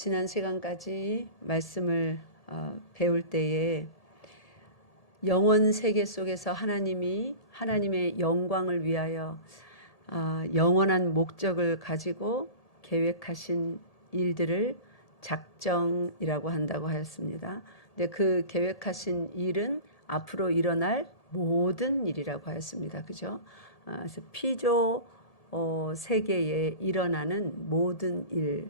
지난 시간까지 말씀을 배울 때에 영원 세계 속에서 하나님이 하나님의 영광을 위하여 영원한 목적을 가지고 계획하신 일들을 작정이라고 한다고 하였습니다. 근데 그 계획하신 일은 앞으로 일어날 모든 일이라고 하였습니다. 그죠? 그래서 피조 세계에 일어나는 모든 일.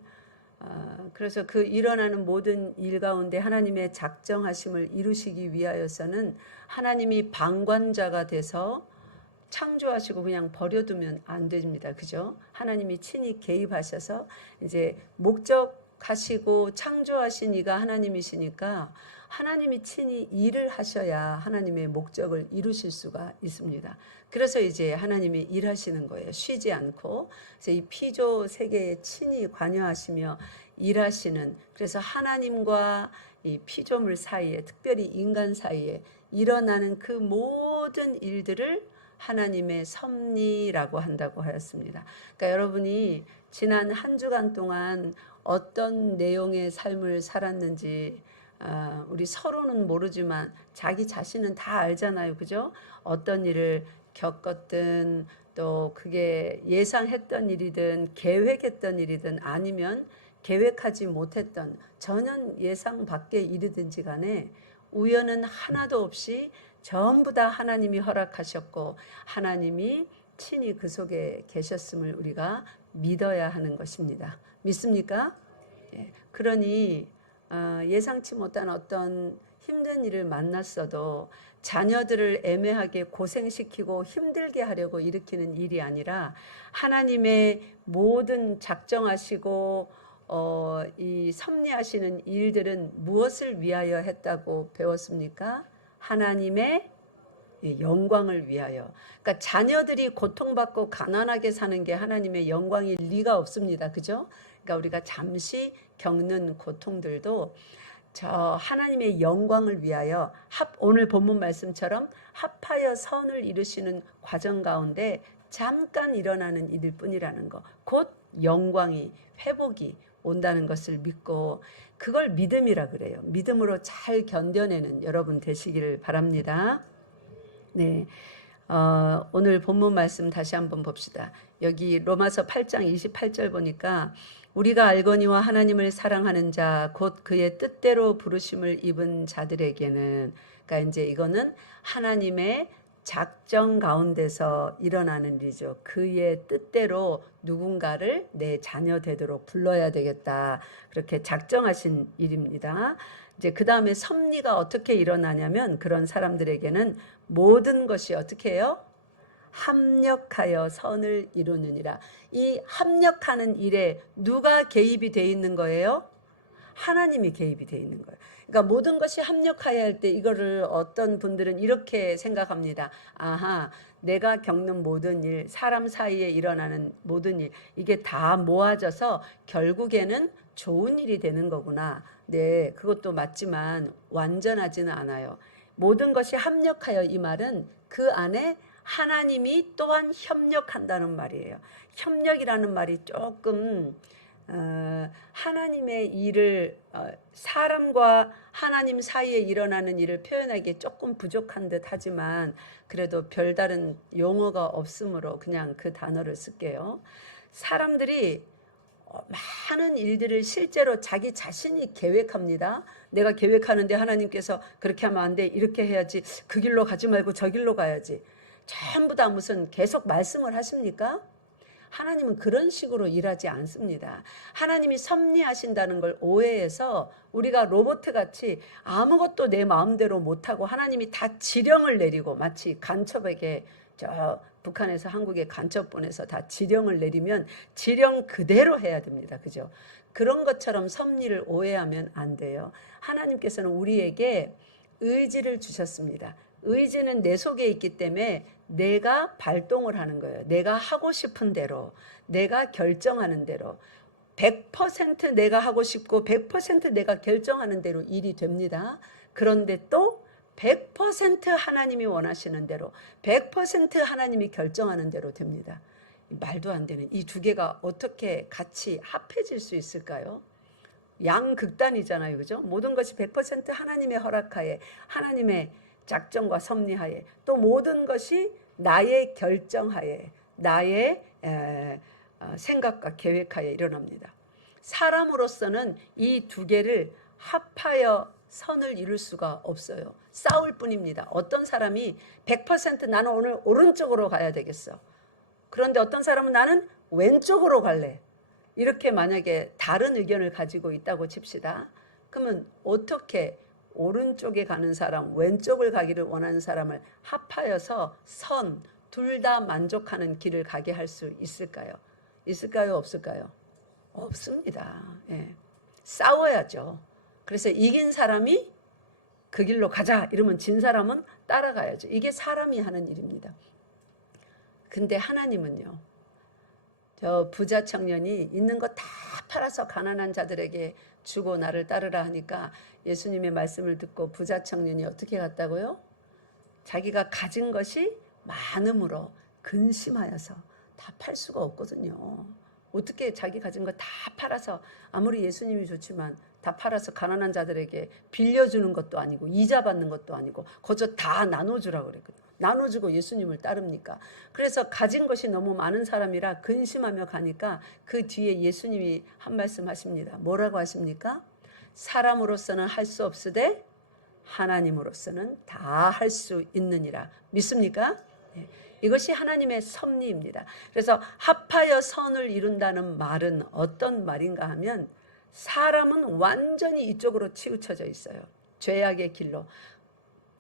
그래서 그 일어나는 모든 일 가운데 하나님의 작정하심을 이루시기 위하여서는 하나님이 방관자가 돼서 창조하시고 그냥 버려두면 안 됩니다. 그죠? 하나님이 친히 개입하셔서 이제 목적하시고 창조하신 이가 하나님이시니까 하나님이 친히 일을 하셔야 하나님의 목적을 이루실 수가 있습니다. 그래서 이제 하나님이 일하시는 거예요. 쉬지 않고. 그래서 이 피조 세계에 친히 관여하시며 일하시는, 그래서 하나님과 이 피조물 사이에, 특별히 인간 사이에 일어나는 그 모든 일들을 하나님의 섭리라고 한다고 하였습니다. 그러니까 여러분이 지난 한 주간 동안 어떤 내용의 삶을 살았는지 우리 서로는 모르지만 자기 자신은 다 알잖아요. 그죠? 어떤 일을 겪었든 또 그게 예상했던 일이든 계획했던 일이든 아니면 계획하지 못했던 전혀 예상 밖의 일이든지 간에 우연은 하나도 없이 전부 다 하나님이 허락하셨고 하나님이 친히 그 속에 계셨음을 우리가 믿어야 하는 것입니다. 믿습니까? 예. 그러니 예상치 못한 어떤 힘든 일을 만났어도 자녀들을 애매하게 고생시키고 힘들게 하려고 일으키는 일이 아니라 하나님의 모든 작정하시고 이 섭리하시는 일들은 무엇을 위하여 했다고 배웠습니까? 하나님의 영광을 위하여. 그러니까 자녀들이 고통받고 가난하게 사는 게 하나님의 영광일 리가 없습니다. 그죠? 그러니까 우리가 잠시 겪는 고통들도 저 하나님의 영광을 위하여 오늘 본문 말씀처럼 합하여 선을 이루시는 과정 가운데 잠깐 일어나는 일일 뿐이라는 거. 곧 영광이, 회복이 온다는 것을 믿고 그걸 믿음이라 그래요. 믿음으로 잘 견뎌내는 여러분 되시기를 바랍니다. 네. 오늘 본문 말씀 다시 한번 봅시다. 여기 로마서 8장 28절 보니까 우리가 알거니와 하나님을 사랑하는 자 곧 그의 뜻대로 부르심을 입은 자들에게는, 그러니까 이제 이거는 하나님의 작정 가운데서 일어나는 일이죠. 그의 뜻대로 누군가를 내 자녀 되도록 불러야 되겠다. 그렇게 작정하신 일입니다. 이제 그 다음에 섭리가 어떻게 일어나냐면 그런 사람들에게는 모든 것이 어떻게 해요? 합력하여 선을 이루느니라. 이 합력하는 일에 누가 개입이 돼 있는 거예요? 하나님이 개입이 돼 있는 거예요. 그러니까 모든 것이 합력하여 할 때 이거를 어떤 분들은 이렇게 생각합니다. 아하, 내가 겪는 모든 일, 사람 사이에 일어나는 모든 일, 이게 다 모아져서 결국에는 좋은 일이 되는 거구나. 네, 그것도 맞지만 완전하지는 않아요. 모든 것이 합력하여, 이 말은 그 안에 하나님이 또한 협력한다는 말이에요. 협력이라는 말이 조금 하나님의 일을 사람과 하나님 사이에 일어나는 일을 표현하기에 조금 부족한 듯 하지만 그래도 별다른 용어가 없으므로 그냥 그 단어를 쓸게요. 사람들이 많은 일들을 실제로 자기 자신이 계획합니다. 내가 계획하는데 하나님께서 그렇게 하면 안 돼, 이렇게 해야지, 그 길로 가지 말고 저 길로 가야지, 전부 다 무슨 계속 말씀을 하십니까? 하나님은 그런 식으로 일하지 않습니다. 하나님이 섭리하신다는 걸 오해해서 우리가 로봇같이 아무것도 내 마음대로 못하고 하나님이 다 지령을 내리고, 마치 간첩에게 저 북한에서 한국에 간첩 보내서 다 지령을 내리면 지령 그대로 해야 됩니다. 그죠? 그런 것처럼 섭리를 오해하면 안 돼요. 하나님께서는 우리에게 의지를 주셨습니다. 의지는 내 속에 있기 때문에 내가 발동을 하는 거예요. 내가 하고 싶은 대로, 내가 결정하는 대로 100% 내가 하고 싶고 100% 내가 결정하는 대로 일이 됩니다. 그런데 또 100% 하나님이 원하시는 대로, 100% 하나님이 결정하는 대로 됩니다. 말도 안 되는 이 두 개가 어떻게 같이 합해질 수 있을까요? 양극단이잖아요. 그죠? 모든 것이 100% 하나님의 허락하에, 하나님의 작정과 섭리하에, 또 모든 것이 나의 결정하에, 나의 생각과 계획하에 일어납니다. 사람으로서는 이 두 개를 합하여 선을 이룰 수가 없어요. 싸울 뿐입니다. 어떤 사람이 100% 나는 오늘 오른쪽으로 가야 되겠어. 그런데 어떤 사람은 나는 왼쪽으로 갈래. 이렇게 만약에 다른 의견을 가지고 있다고 칩시다. 그러면 어떻게 오른쪽에 가는 사람, 왼쪽을 가기를 원하는 사람을 합하여서 선, 둘 다 만족하는 길을 가게 할 수 있을까요? 있을까요? 없을까요? 없습니다. 예. 싸워야죠. 그래서 이긴 사람이 그 길로 가자 이러면 진 사람은 따라가야죠. 이게 사람이 하는 일입니다. 근데 하나님은요, 저 부자 청년이 있는 거 다 팔아서 가난한 자들에게 주고 나를 따르라 하니까 예수님의 말씀을 듣고 부자 청년이 어떻게 갔다고요? 자기가 가진 것이 많음으로 근심하여서 다 팔 수가 없거든요. 어떻게 자기 가진 거 다 팔아서, 아무리 예수님이 좋지만 다 팔아서 가난한 자들에게 빌려주는 것도 아니고 이자 받는 것도 아니고 거저 다 나눠주라고 그랬거든요. 나눠주고 예수님을 따릅니까? 그래서 가진 것이 너무 많은 사람이라 근심하며 가니까 그 뒤에 예수님이 한 말씀 하십니다. 뭐라고 하십니까? 사람으로서는 할 수 없으되 하나님으로서는 다 할 수 있느니라. 믿습니까? 네. 이것이 하나님의 섭리입니다. 그래서 합하여 선을 이룬다는 말은 어떤 말인가 하면, 사람은 완전히 이쪽으로 치우쳐져 있어요. 죄악의 길로.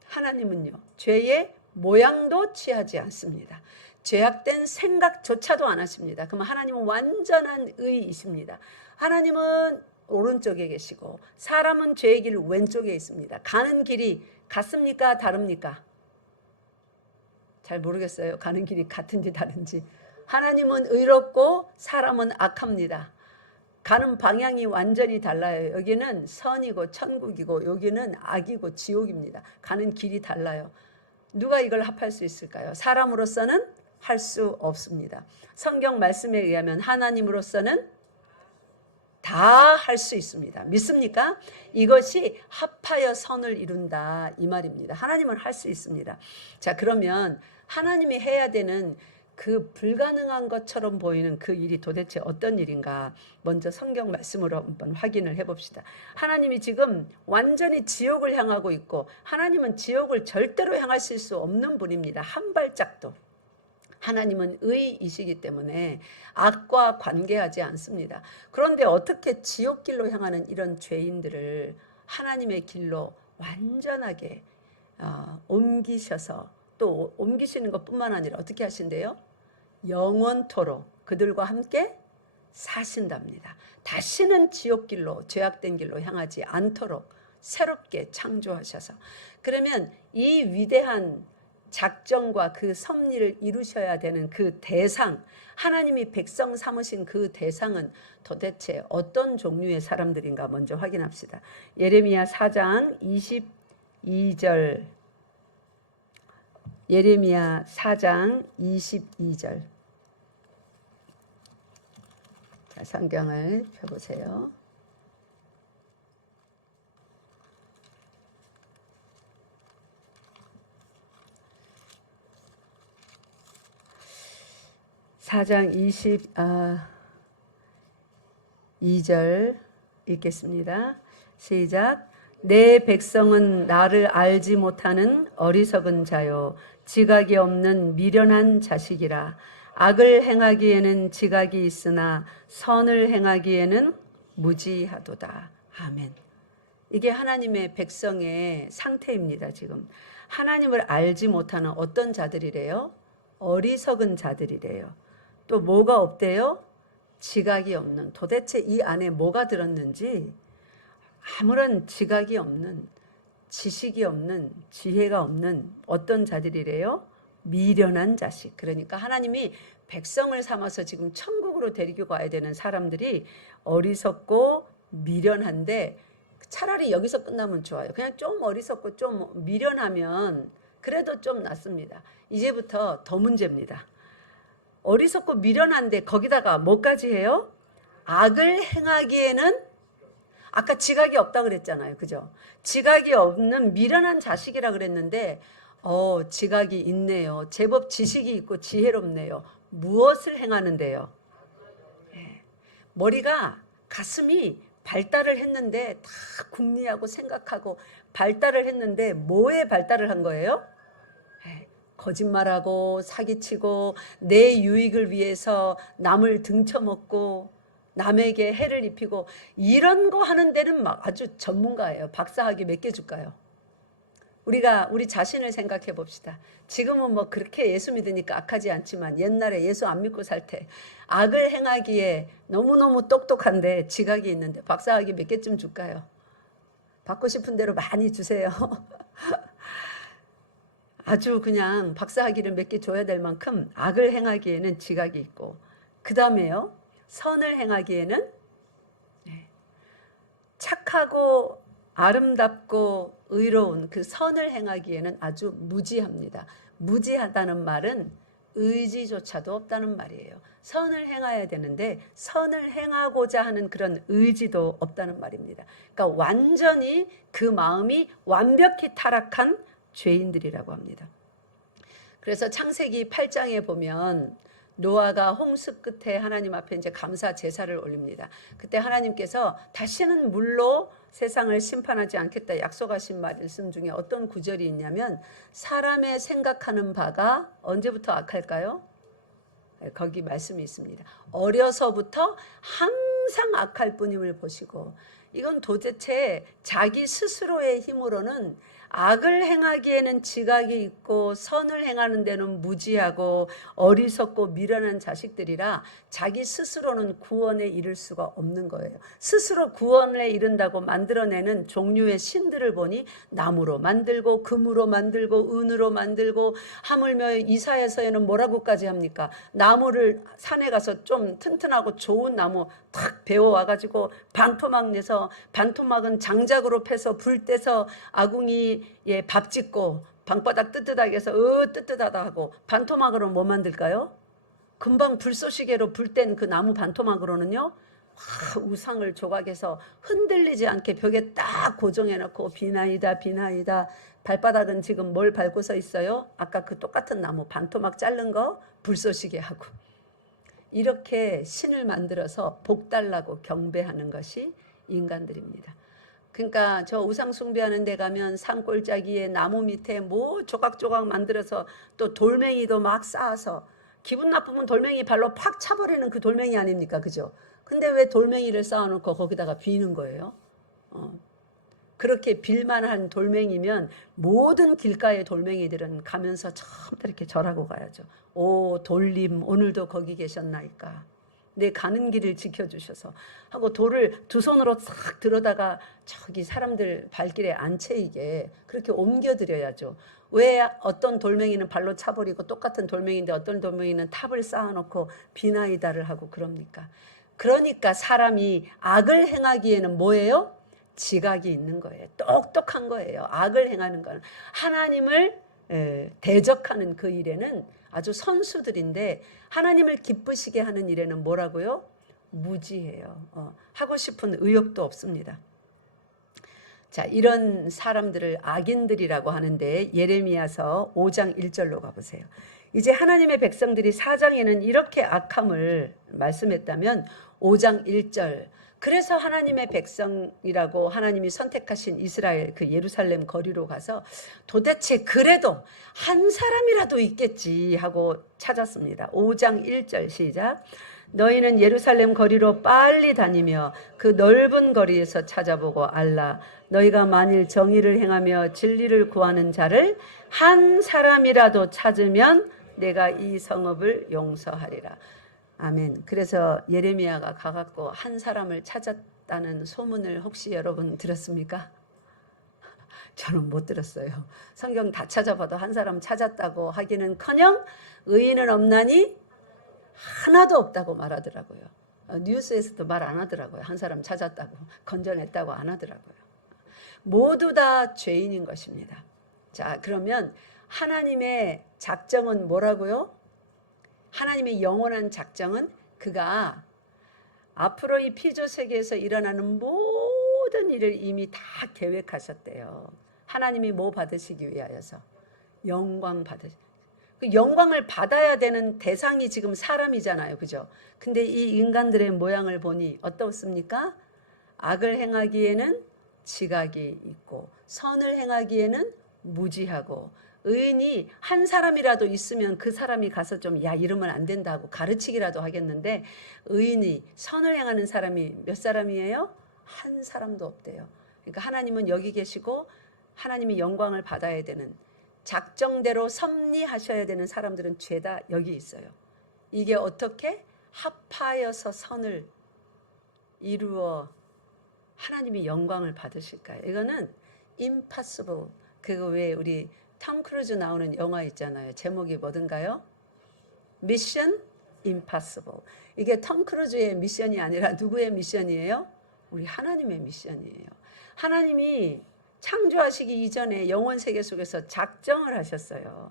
하나님은요, 죄의 모양도 취하지 않습니다. 죄악된 생각조차도 안 하십니다. 그럼 하나님은 완전한 의이십니다. 하나님은 오른쪽에 계시고 사람은 죄의 길 왼쪽에 있습니다. 가는 길이 같습니까? 다릅니까? 잘 모르겠어요. 가는 길이 같은지 다른지. 하나님은 의롭고 사람은 악합니다. 가는 방향이 완전히 달라요. 여기는 선이고 천국이고 여기는 악이고 지옥입니다. 가는 길이 달라요. 누가 이걸 합할 수 있을까요? 사람으로서는 할 수 없습니다. 성경 말씀에 의하면 하나님으로서는 다 할 수 있습니다. 믿습니까? 이것이 합하여 선을 이룬다 이 말입니다. 하나님은 할 수 있습니다. 자, 그러면 하나님이 해야 되는 그 불가능한 것처럼 보이는 그 일이 도대체 어떤 일인가, 먼저 성경 말씀으로 한번 확인을 해봅시다. 하나님이 지금 완전히 지옥을 향하고 있고, 하나님은 지옥을 절대로 향하실 수 없는 분입니다. 한 발짝도. 하나님은 의이시기 때문에 악과 관계하지 않습니다. 그런데 어떻게 지옥길로 향하는 이런 죄인들을 하나님의 길로 완전하게 옮기셔서, 또 옮기시는 것뿐만 아니라 어떻게 하신대요? 영원토록 그들과 함께 사신답니다. 다시는 지옥길로, 죄악된 길로 향하지 않도록 새롭게 창조하셔서, 그러면 이 위대한 작정과 그 섭리를 이루셔야 되는 그 대상, 하나님이 백성 삼으신 그 대상은 도대체 어떤 종류의 사람들인가 먼저 확인합시다. 예레미야 4장 22절, 예레미야 4장 22절. 자, 성경을 펴보세요. (4장 22절) 읽겠습니다. 시작. 내 백성은 나를 알지 못하는 어리석은 자요, 지각이 없는 미련한 자식이라. 악을 행하기에는 지각이 있으나 선을 행하기에는 무지하도다. 아멘. 이게 하나님의 백성의 상태입니다. 지금 하나님을 알지 못하는 어떤 자들이래요? 어리석은 자들이래요. 또 뭐가 없대요? 지각이 없는. 도대체 이 안에 뭐가 들었는지 아무런 지각이 없는, 지식이 없는, 지혜가 없는 어떤 자들이래요? 미련한 자식. 그러니까 하나님이 백성을 삼아서 지금 천국으로 데리고 가야 되는 사람들이 어리석고 미련한데, 차라리 여기서 끝나면 좋아요. 그냥 좀 어리석고 좀 미련하면 그래도 좀 낫습니다. 이제부터 더 문제입니다. 어리석고 미련한데 거기다가 뭐까지 해요? 악을 행하기에는, 아까 지각이 없다 그랬잖아요. 그죠? 지각이 없는 미련한 자식이라 그랬는데 지각이 있네요. 제법 지식이 있고 지혜롭네요. 무엇을 행하는데요? 머리가 가슴이 발달을 했는데 다 궁리하고 생각하고 발달을 했는데 뭐에 발달을 한 거예요? 거짓말하고 사기치고 내 유익을 위해서 남을 등쳐먹고 남에게 해를 입히고 이런 거 하는 데는 막 아주 전문가예요. 박사학위 몇 개 줄까요? 우리 자신을 생각해 봅시다. 지금은 뭐 그렇게 예수 믿으니까 악하지 않지만 옛날에 예수 안 믿고 살 때 악을 행하기에 너무너무 똑똑한데 지각이 있는데 박사학위 몇 개쯤 줄까요? 받고 싶은 대로 많이 주세요. 아주 그냥 박사학위를 몇 개 줘야 될 만큼 악을 행하기에는 지각이 있고, 그 다음에요, 선을 행하기에는 착하고 아름답고 의로운 그 선을 행하기에는 아주 무지합니다. 무지하다는 말은 의지조차도 없다는 말이에요. 선을 행해야 되는데 선을 행하고자 하는 그런 의지도 없다는 말입니다. 그러니까 완전히 그 마음이 완벽히 타락한 죄인들이라고 합니다. 그래서 창세기 8장에 보면 노아가 홍수 끝에 하나님 앞에 이제 감사 제사를 올립니다. 그때 하나님께서 다시는 물로 세상을 심판하지 않겠다 약속하신 말씀 중에 어떤 구절이 있냐면, 사람의 생각하는 바가 언제부터 악할까요? 거기 말씀이 있습니다. 어려서부터 항상 악할 뿐임을 보시고, 이건 도대체 자기 스스로의 힘으로는 악을 행하기에는 지각이 있고 선을 행하는 데는 무지하고 어리석고 미련한 자식들이라 자기 스스로는 구원에 이를 수가 없는 거예요. 스스로 구원에 이른다고 만들어내는 종류의 신들을 보니 나무로 만들고 금으로 만들고 은으로 만들고, 하물며 이사야서에는 뭐라고까지 합니까? 나무를 산에 가서 좀 튼튼하고 좋은 나무 탁 베어와가지고 반토막 내서, 반토막은 장작으로 패서 불 떼서 아궁이 밥 짓고 방바닥 뜨뜻하게 해서 뜨뜻하다 하고, 반토막으로 뭐 만들까요? 금방 불쏘시개로 불 뗀 그 나무 반토막으로는요, 우상을 조각해서 흔들리지 않게 벽에 딱 고정해 놓고 비나이다 비나이다. 발바닥은 지금 뭘 밟고 서 있어요? 아까 그 똑같은 나무 반토막 자른 거 불쏘시개 하고. 이렇게 신을 만들어서 복 달라고 경배하는 것이 인간들입니다. 그러니까 저 우상 숭배하는 데 가면 산골짜기에 나무 밑에 뭐 조각조각 만들어서 또 돌멩이도 막 쌓아서, 기분 나쁘면 돌멩이 발로 팍 차버리는 그 돌멩이 아닙니까? 그죠? 근데 왜 돌멩이를 쌓아놓고 거기다가 비는 거예요? 그렇게 빌만한 돌멩이면 모든 길가의 돌멩이들은 가면서 처음부터 이렇게 절하고 가야죠. 오 돌님, 오늘도 거기 계셨나이까. 내 가는 길을 지켜주셔서 하고 돌을 두 손으로 싹 들어다가 저기 사람들 발길에 안 채이게 그렇게 옮겨드려야죠. 왜 어떤 돌멩이는 발로 차버리고 똑같은 돌멩이인데 어떤 돌멩이는 탑을 쌓아놓고 비나이다를 하고 그럽니까? 그러니까 사람이 악을 행하기에는 뭐예요? 지각이 있는 거예요. 똑똑한 거예요. 악을 행하는 거는. 하나님을 대적하는 그 일에는 아주 선수들인데, 하나님을 기쁘시게 하는 일에는 뭐라고요? 무지해요. 하고 싶은 의욕도 없습니다. 자, 이런 사람들을 악인들이라고 하는데, 예레미야서 5장 1절로 가보세요. 이제 하나님의 백성들이 4장에는 이렇게 악함을 말씀했다면 5장 1절, 그래서 하나님의 백성이라고 하나님이 선택하신 이스라엘 그 예루살렘 거리로 가서 도대체 그래도 한 사람이라도 있겠지 하고 찾았습니다. 5장 1절 시작. 너희는 예루살렘 거리로 빨리 다니며 그 넓은 거리에서 찾아보고 알라. 너희가 만일 정의를 행하며 진리를 구하는 자를 한 사람이라도 찾으면 내가 이 성읍을 용서하리라. 아멘. 그래서 예레미야가 가갖고 한 사람을 찾았다는 소문을 혹시 여러분 들었습니까? 저는 못 들었어요. 성경 다 찾아봐도 한 사람 찾았다고 하기는커녕 의인은 없나니 하나도 없다고 말하더라고요. 뉴스에서도 말 안 하더라고요. 한 사람 찾았다고, 건져냈다고 안 하더라고요. 모두 다 죄인인 것입니다. 자, 그러면 하나님의 작정은 뭐라고요? 하나님의 영원한 작정은 그가 앞으로 이 피조 세계에서 일어나는 모든 일을 이미 다 계획하셨대요. 하나님이 뭐 받으시기 위하여서? 영광 받으시. 그 영광을 받아야 되는 대상이 지금 사람이잖아요, 그죠? 근데 이 인간들의 모양을 보니 어떻습니까? 악을 행하기에는 지각이 있고 선을 행하기에는 무지하고, 의인이 한 사람이라도 있으면 그 사람이 가서 좀 야 이러면 안 된다고 가르치기라도 하겠는데, 의인이 선을 행하는 사람이 몇 사람이에요? 한 사람도 없대요. 그러니까 하나님은 여기 계시고 하나님이 영광을 받아야 되는, 작정대로 섭리하셔야 되는 사람들은 죄다 여기 있어요. 이게 어떻게 합하여서 선을 이루어 하나님이 영광을 받으실까요? 이거는 impossible. 그거 왜 우리 톰 크루즈 나오는 영화 있잖아요. 제목이 뭐든가요? 미션 임파서블. 이게 톰 크루즈의 미션이 아니라 누구의 미션이에요? 우리 하나님의 미션이에요. 하나님이 창조하시기 이전에 영원 세계 속에서 작정을 하셨어요.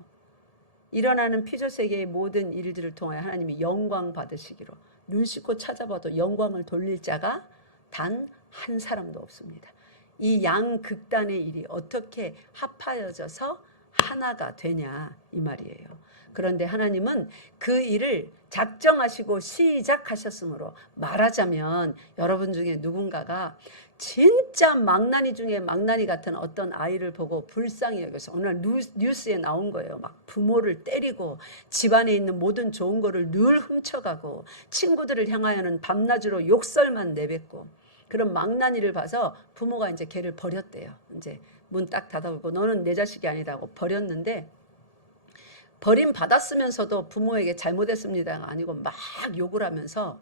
일어나는 피조 세계의 모든 일들을 통하여 하나님이 영광 받으시기로. 눈 씻고 찾아봐도 영광을 돌릴 자가 단 한 사람도 없습니다. 이 양극단의 일이 어떻게 합하여져서 하나가 되냐 이 말이에요. 그런데 하나님은 그 일을 작정하시고 시작하셨으므로, 말하자면 여러분 중에 누군가가 진짜 망나니 중에 망나니 같은 어떤 아이를 보고 불쌍히 여겨서, 오늘 뉴스에 나온 거예요. 막 부모를 때리고 집안에 있는 모든 좋은 거를 늘 훔쳐가고 친구들을 향하여는 밤낮으로 욕설만 내뱉고, 그런 망나니를 봐서 부모가 이제 걔를 버렸대요. 이제 문 딱 닫아보고 너는 내 자식이 아니라고 버렸는데, 버림 받았으면서도 부모에게 잘못했습니다가 아니고 막 욕을 하면서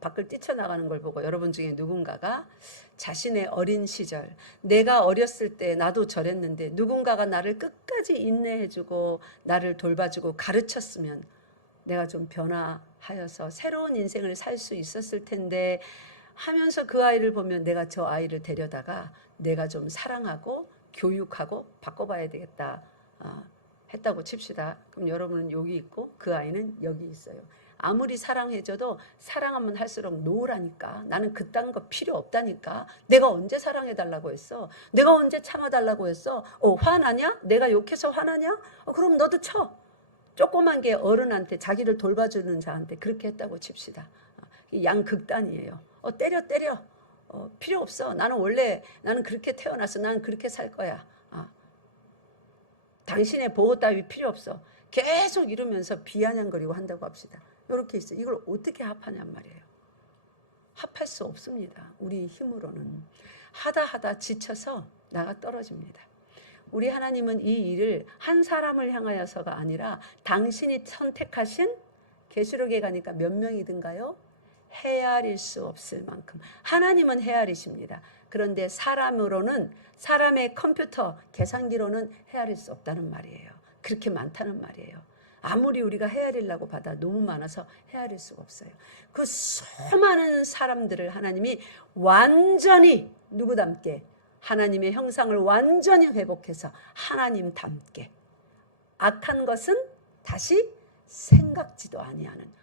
밖을 뛰쳐나가는 걸 보고, 여러분 중에 누군가가 자신의 어린 시절, 내가 어렸을 때 나도 저랬는데 누군가가 나를 끝까지 인내해주고 나를 돌봐주고 가르쳤으면 내가 좀 변화하여서 새로운 인생을 살 수 있었을 텐데 하면서 그 아이를 보면, 내가 저 아이를 데려다가 내가 좀 사랑하고 교육하고 바꿔봐야 되겠다 했다고 칩시다. 그럼 여러분은 여기 있고 그 아이는 여기 있어요. 아무리 사랑해줘도 사랑하면 할수록 노라니까. 나는 그딴 거 필요 없다니까. 내가 언제 사랑해달라고 했어? 내가 언제 참아달라고 했어? 화나냐? 내가 욕해서 화나냐? 그럼 너도 쳐. 조그만 게 어른한테, 자기를 돌봐주는 자한테 그렇게 했다고 칩시다. 양극단이에요. 때려 필요 없어. 나는 그렇게 태어났어. 나는 그렇게 살 거야. 당신의 보호 따위 필요 없어. 계속 이러면서 비아냥거리고 한다고 합시다. 이렇게 있어. 이걸 어떻게 합하냔 말이에요. 합할 수 없습니다. 우리 힘으로는. 하다 지쳐서 나가 떨어집니다. 우리 하나님은 이 일을 한 사람을 향하여서가 아니라 당신이 선택하신, 계시록에 가니까 몇 명이든가요? 헤아릴 수 없을 만큼. 하나님은 헤아리십니다. 그런데 사람으로는, 사람의 컴퓨터 계산기로는 헤아릴 수 없다는 말이에요. 그렇게 많다는 말이에요. 아무리 우리가 헤아리려고 받아 너무 많아서 헤아릴 수가 없어요. 그 수많은 사람들을 하나님이 완전히 누구닮게, 하나님의 형상을 완전히 회복해서 하나님 닮게, 악한 것은 다시 생각지도 아니하는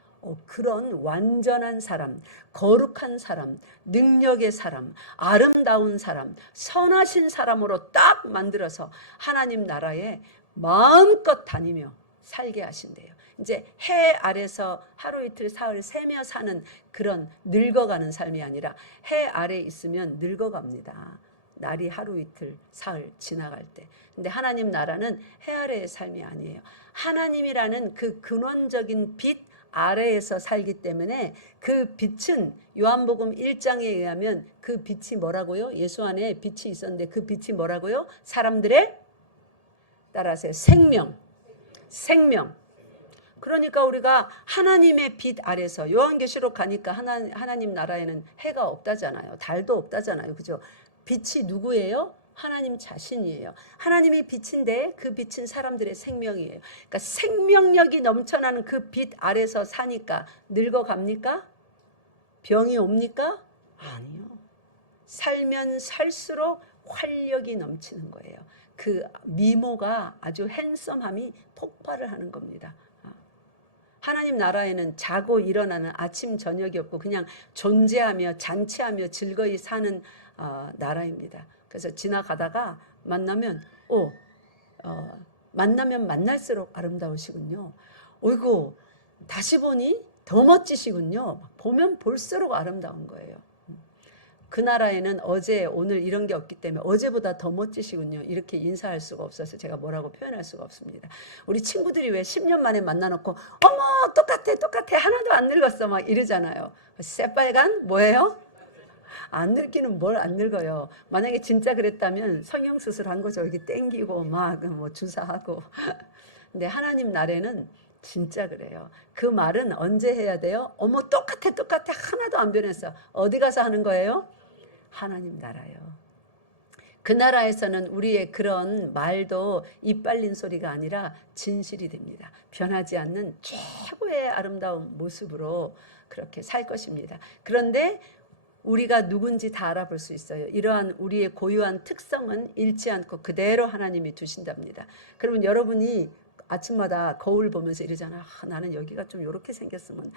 그런 완전한 사람, 거룩한 사람, 능력의 사람, 아름다운 사람, 선하신 사람으로 딱 만들어서 하나님 나라에 마음껏 다니며 살게 하신대요. 이제 해 아래서 하루 이틀 사흘 새며 사는 그런 늙어가는 삶이 아니라, 해 아래 있으면 늙어갑니다. 날이 하루 이틀 사흘 지나갈 때. 근데 하나님 나라는 해 아래의 삶이 아니에요. 하나님이라는 그 근원적인 빛 아래에서 살기 때문에, 그 빛은 요한복음 1장에 의하면 그 빛이 뭐라고요? 예수 안에 빛이 있었는데 그 빛이 뭐라고요? 사람들의, 따라하세요, 생명. 그러니까 우리가 하나님의 빛 아래서, 요한계시록 가니까 하나님 나라에는 해가 없다잖아요. 달도 없다잖아요. 그죠? 빛이 누구예요? 하나님 자신이에요. 하나님이 빛인데 그 빛은 사람들의 생명이에요. 그러니까 생명력이 넘쳐나는 그 빛 아래서 사니까 늙어갑니까? 병이 옵니까? 아니요. 살면 살수록 활력이 넘치는 거예요. 그 미모가, 아주 핸섬함이 폭발을 하는 겁니다. 하나님 나라에는 자고 일어나는 아침 저녁이 없고 그냥 존재하며 잔치하며 즐거이 사는 나라입니다. 그래서 지나가다가 만나면 만나면 만날수록 아름다우시군요. 어이구, 다시 보니 더 멋지시군요. 보면 볼수록 아름다운 거예요. 그 나라에는 어제 오늘 이런 게 없기 때문에 어제보다 더 멋지시군요. 이렇게 인사할 수가 없어서 제가 뭐라고 표현할 수가 없습니다. 우리 친구들이 왜 10년 만에 만나놓고 어머 똑같아 하나도 안 늙었어 막 이러잖아요. 새빨간 뭐예요? 안 늙기는 뭘 안 늙어요. 만약에 진짜 그랬다면 성형수술 한 거죠. 여기 땡기고 막 뭐 주사하고. 근데 하나님 나라에는 진짜 그래요. 그 말은 언제 해야 돼요? 어머 똑같아 하나도 안 변했어. 어디 가서 하는 거예요? 하나님 나라요. 그 나라에서는 우리의 그런 말도 입 빨린 소리가 아니라 진실이 됩니다. 변하지 않는 최고의 아름다운 모습으로 그렇게 살 것입니다. 그런데 우리가 누군지 다 알아볼 수 있어요. 이러한 우리의 고유한 특성은 잃지 않고 그대로 하나님이 두신답니다. 그러면 여러분이 아침마다 거울 보면서 이러잖아. 나는 여기가 좀 이렇게 생겼으면,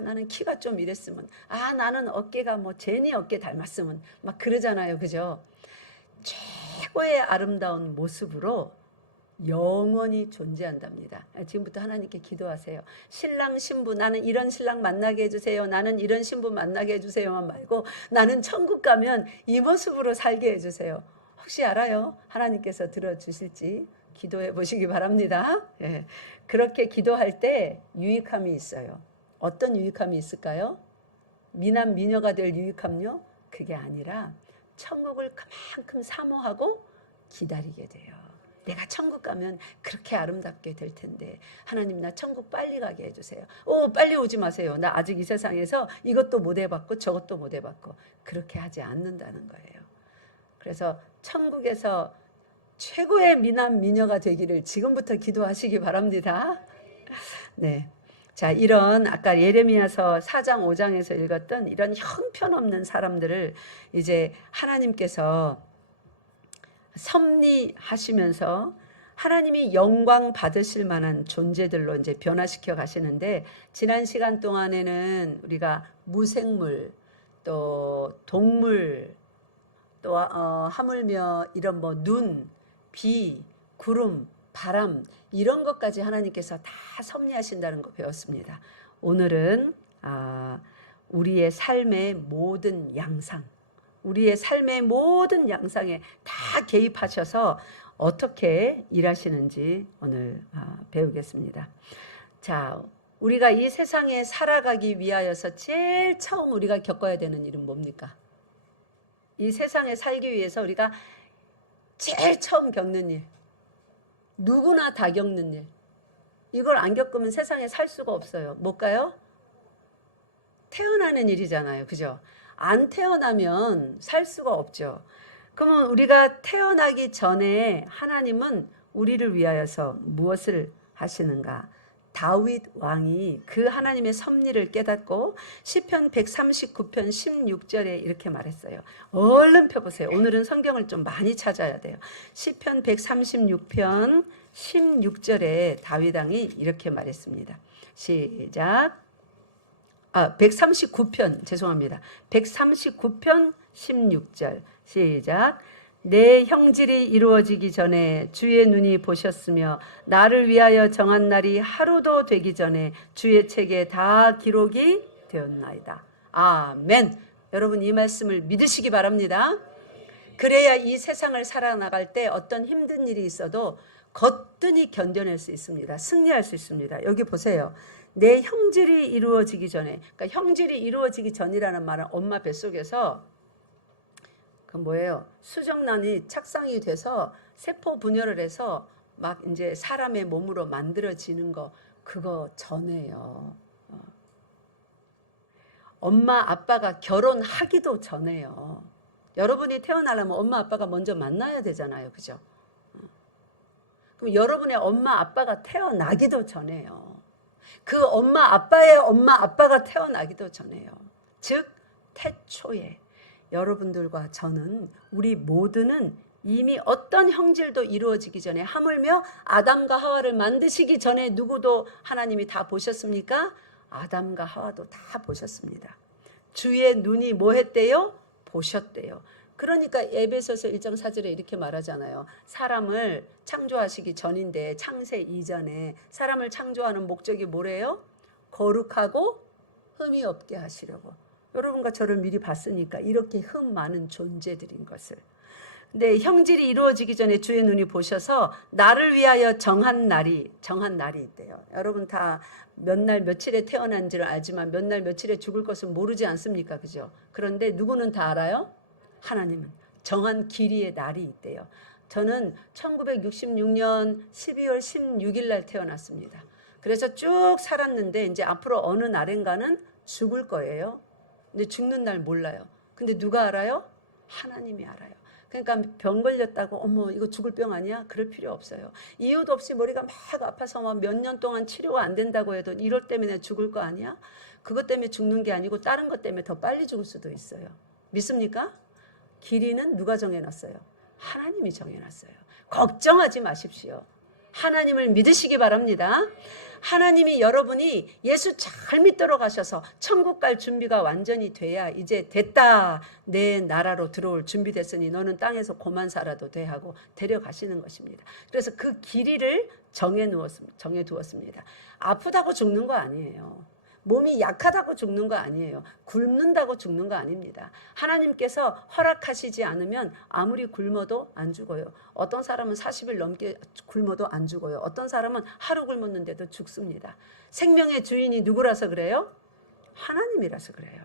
나는 키가 좀 이랬으면, 나는 어깨가 뭐 제니 어깨 닮았으면 막 그러잖아요. 그죠? 최고의 아름다운 모습으로 영원히 존재한답니다. 지금부터 하나님께 기도하세요. 신랑 신부, 나는 이런 신랑 만나게 해주세요. 나는 이런 신부 만나게 해주세요만 말고 나는 천국 가면 이 모습으로 살게 해주세요. 혹시 알아요? 하나님께서 들어주실지 기도해 보시기 바랍니다. 예. 그렇게 기도할 때 유익함이 있어요. 어떤 유익함이 있을까요? 미남 미녀가 될 유익함요? 그게 아니라 천국을 그만큼 사모하고 기다리게 돼요. 내가 천국 가면 그렇게 아름답게 될 텐데 하나님 나 천국 빨리 가게 해주세요. 빨리 오지 마세요. 나 아직 이 세상에서 이것도 못 해봤고 저것도 못 해봤고 그렇게 하지 않는다는 거예요. 그래서 천국에서 최고의 미남 미녀가 되기를 지금부터 기도하시기 바랍니다. 네. 자, 이런 아까 예레미야서 4장 5장에서 읽었던 이런 형편없는 사람들을 이제 하나님께서 섭리하시면서 하나님이 영광 받으실 만한 존재들로 이제 변화시켜 가시는데, 지난 시간 동안에는 우리가 무생물, 또 동물, 또 하물며 이런 뭐 눈, 비, 구름, 바람 이런 것까지 하나님께서 다 섭리하신다는 거 배웠습니다. 오늘은 우리의 삶의 모든 양상, 우리의 삶의 모든 양상에 다 개입하셔서 어떻게 일하시는지 오늘 배우겠습니다. 자, 우리가 이 세상에 살아가기 위하여서 제일 처음 우리가 겪어야 되는 일은 뭡니까? 이 세상에 살기 위해서 우리가 제일 처음 겪는 일, 누구나 다 겪는 일, 이걸 안 겪으면 세상에 살 수가 없어요. 뭘까요? 태어나는 일이잖아요. 그죠? 안 태어나면 살 수가 없죠. 그러면 우리가 태어나기 전에 하나님은 우리를 위하여서 무엇을 하시는가? 다윗 왕이 그 하나님의 섭리를 깨닫고 시편 139편 16절에 이렇게 말했어요. 얼른 펴보세요. 오늘은 성경을 좀 많이 찾아야 돼요. 시편 136편 16절에 다윗 왕이 이렇게 말했습니다. 시작. 139편 죄송합니다. 139편 16절 시작. 내 형질이 이루어지기 전에 주의 눈이 보셨으며 나를 위하여 정한 날이 하루도 되기 전에 주의 책에 다 기록이 되었나이다. 아멘. 여러분 이 말씀을 믿으시기 바랍니다. 그래야 이 세상을 살아나갈 때 어떤 힘든 일이 있어도 거뜬히 견뎌낼 수 있습니다. 승리할 수 있습니다. 여기 보세요. 내 형질이 이루어지기 전에, 그러니까 형질이 이루어지기 전이라는 말은 엄마 뱃속에서 그 뭐예요? 수정란이 착상이 돼서 세포 분열을 해서 막 이제 사람의 몸으로 만들어지는 거, 그거 전에요. 엄마 아빠가 결혼하기도 전에요. 여러분이 태어나려면 엄마 아빠가 먼저 만나야 되잖아요. 그죠? 그럼 여러분의 엄마 아빠가 태어나기도 전에요. 그 엄마 아빠의 엄마 아빠가 태어나기도 전에요. 즉 태초에 여러분들과 저는, 우리 모두는 이미 어떤 형질도 이루어지기 전에, 하물며 아담과 하와를 만드시기 전에 누구도 하나님이 다 보셨습니까? 아담과 하와도 다 보셨습니다. 주의 눈이 뭐 했대요? 보셨대요. 그러니까 에베소서 1장 4절에 이렇게 말하잖아요. 사람을 창조하시기 전인데 창세 이전에 사람을 창조하는 목적이 뭐래요? 거룩하고 흠이 없게 하시려고. 여러분과 저를 미리 봤으니까 이렇게 흠 많은 존재들인 것을. 근데 형질이 이루어지기 전에 주의 눈이 보셔서 나를 위하여 정한 날이 있대요. 여러분 다 몇 날 며칠에 태어난지를 알지만 몇 날 며칠에 죽을 것은 모르지 않습니까? 그죠? 그런데 누구는 다 알아요? 하나님은. 정한 길이의 날이 있대요. 저는 1966년 12월 16일 날 태어났습니다. 그래서 쭉 살았는데 이제 앞으로 어느 날인가는 죽을 거예요. 근데 죽는 날 몰라요. 근데 누가 알아요? 하나님이 알아요. 그러니까 병 걸렸다고 어머 이거 죽을 병 아니야? 그럴 필요 없어요. 이유도 없이 머리가 막 아파서 몇 년 동안 치료가 안 된다고 해도 이럴 때문에 죽을 거 아니야? 그것 때문에 죽는 게 아니고 다른 것 때문에 더 빨리 죽을 수도 있어요. 믿습니까? 길이는 누가 정해놨어요? 하나님이 정해놨어요. 걱정하지 마십시오. 하나님을 믿으시기 바랍니다. 하나님이 여러분이 예수 잘 믿도록 하셔서 천국 갈 준비가 완전히 돼야 이제 됐다. 내 나라로 들어올 준비됐으니 너는 땅에서 고만 살아도 돼 하고 데려가시는 것입니다. 그래서 그 길이를 정해두었습니다. 아프다고 죽는 거 아니에요. 몸이 약하다고 죽는 거 아니에요. 굶는다고 죽는 거 아닙니다. 하나님께서 허락하시지 않으면 아무리 굶어도 안 죽어요. 어떤 사람은 40일 넘게 굶어도 안 죽어요. 어떤 사람은 하루 굶었는데도 죽습니다. 생명의 주인이 누구라서 그래요? 하나님이라서 그래요.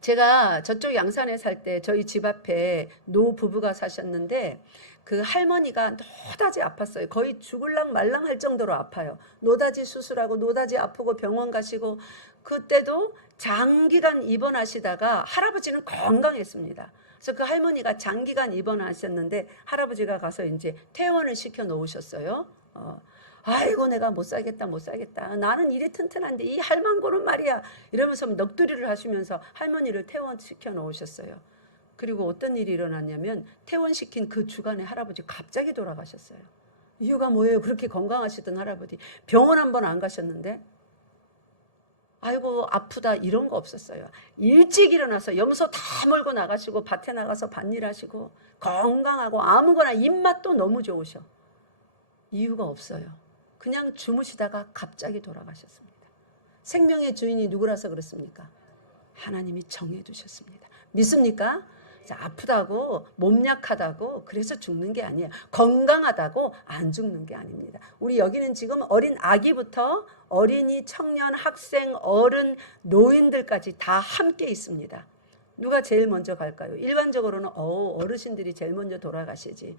제가 저쪽 양산에 살 때 저희 집 앞에 노 부부가 사셨는데 그 할머니가 노다지 아팠어요. 거의 죽을랑 말랑 할 정도로 아파요. 노다지 수술하고 노다지 아프고 병원 가시고 그때도 장기간 입원하시다가 할아버지는 건강했습니다. 그래서 그 할머니가 장기간 입원하셨는데 할아버지가 가서 이제 퇴원을 시켜 놓으셨어요. 아이고 내가 못 살겠다. 나는 일이 튼튼한데 이 할망고는 말이야. 이러면서 넋두리를 하시면서 할머니를 퇴원시켜 놓으셨어요. 그리고 어떤 일이 일어났냐면 퇴원시킨 그 주간에 할아버지 갑자기 돌아가셨어요. 이유가 뭐예요? 그렇게 건강하시던 할아버지 병원 한 번 안 가셨는데 아이고 아프다 이런 거 없었어요. 일찍 일어나서 염소 다 몰고 나가시고 밭에 나가서 밭일하시고 건강하고 아무거나 입맛도 너무 좋으셔. 이유가 없어요. 그냥 주무시다가 갑자기 돌아가셨습니다. 생명의 주인이 누구라서 그렇습니까? 하나님이 정해두셨습니다. 믿습니까? 아프다고 몸 약하다고 그래서 죽는 게 아니에요. 건강하다고 안 죽는 게 아닙니다. 우리 여기는 지금 어린 아기부터 어린이, 청년, 학생, 어른, 노인들까지 다 함께 있습니다. 누가 제일 먼저 갈까요? 일반적으로는 어르신들이 제일 먼저 돌아가시지.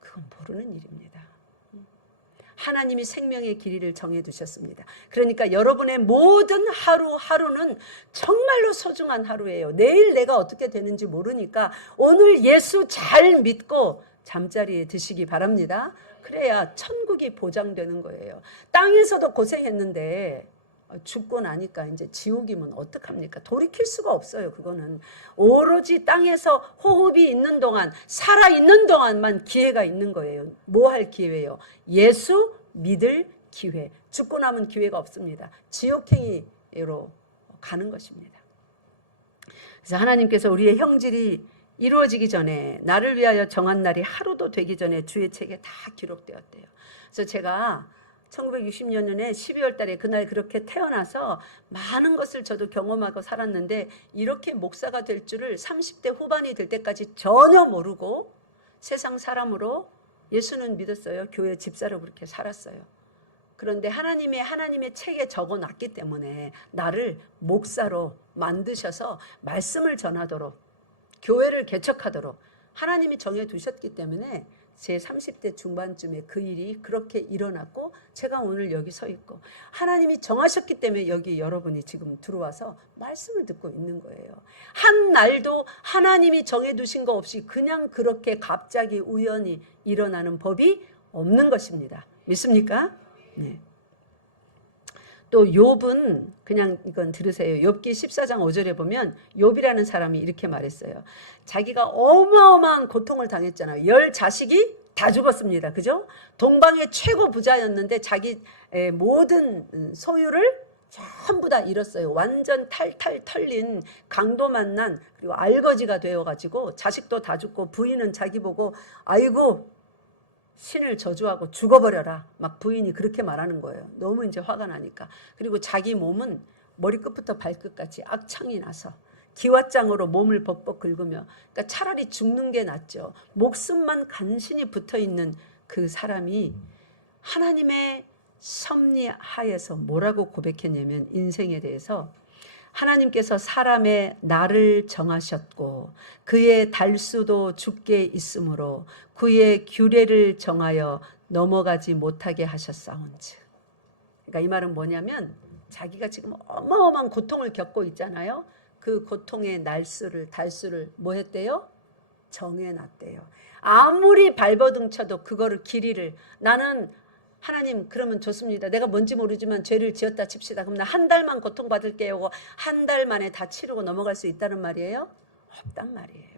그건 모르는 일입니다. 하나님이 생명의 길이를 정해두셨습니다. 그러니까 여러분의 모든 하루하루는 정말로 소중한 하루예요. 내일 내가 어떻게 되는지 모르니까 오늘 예수 잘 믿고 잠자리에 드시기 바랍니다. 그래야 천국이 보장되는 거예요. 땅에서도 고생했는데 죽고 나니까 이제 지옥이면 어떡합니까? 돌이킬 수가 없어요. 그거는 오로지 땅에서 호흡이 있는 동안 살아있는 동안만 기회가 있는 거예요. 뭐 할 기회예요? 예수 믿을 기회. 죽고 나면 기회가 없습니다. 지옥행위로 가는 것입니다. 그래서 하나님께서 우리의 형질이 이루어지기 전에 나를 위하여 정한 날이 하루도 되기 전에 주의 책에 다 기록되었대요. 그래서 제가 1960년에 12월 달에 그날 그렇게 태어나서 많은 것을 저도 경험하고 살았는데 이렇게 목사가 될 줄을 30대 후반이 될 때까지 전혀 모르고 세상 사람으로 예수는 믿었어요. 교회 집사로 그렇게 살았어요. 그런데 하나님의 책에 적어놨기 때문에 나를 목사로 만드셔서 말씀을 전하도록 교회를 개척하도록 하나님이 정해두셨기 때문에 제 30대 중반쯤에 그 일이 그렇게 일어났고 제가 오늘 여기 서 있고 하나님이 정하셨기 때문에 여기 여러분이 지금 들어와서 말씀을 듣고 있는 거예요. 한 날도 하나님이 정해두신 거 없이 그냥 그렇게 갑자기 우연히 일어나는 법이 없는 것입니다. 믿습니까? 네. 또 욥은 그냥 이건 들으세요. 욥기 14장 5절에 보면 욥이라는 사람이 이렇게 말했어요. 자기가 어마어마한 고통을 당했잖아요. 10 자식이 다 죽었습니다. 그죠? 동방의 최고 부자였는데 자기 모든 소유를 전부 다 잃었어요. 완전 탈탈 털린 강도 만난 그리고 알거지가 되어가지고 자식도 다 죽고 부인은 자기 보고 아이고 신을 저주하고 죽어버려라. 막 부인이 그렇게 말하는 거예요. 너무 이제 화가 나니까. 그리고 자기 몸은 머리끝부터 발끝까지 악창이 나서 기왓장으로 몸을 벅벅 긁으며 그러니까 차라리 죽는 게 낫죠. 목숨만 간신히 붙어있는 그 사람이 하나님의 섭리하에서 뭐라고 고백했냐면 인생에 대해서 하나님께서 사람의 날을 정하셨고 그의 달수도 죽게 있으므로 그의 규례를 정하여 넘어가지 못하게 하셨사온즉. 그러니까 이 말은 뭐냐면 자기가 지금 어마어마한 고통을 겪고 있잖아요. 그 고통의 날수를 달수를 뭐 했대요? 정해놨대요. 아무리 발버둥 쳐도 그거를 길이를 나는 하나님 그러면 좋습니다. 내가 뭔지 모르지만 죄를 지었다 칩시다. 그럼 나 한 달만 고통받을게요. 한 달 만에 다 치르고 넘어갈 수 있다는 말이에요? 없단 말이에요.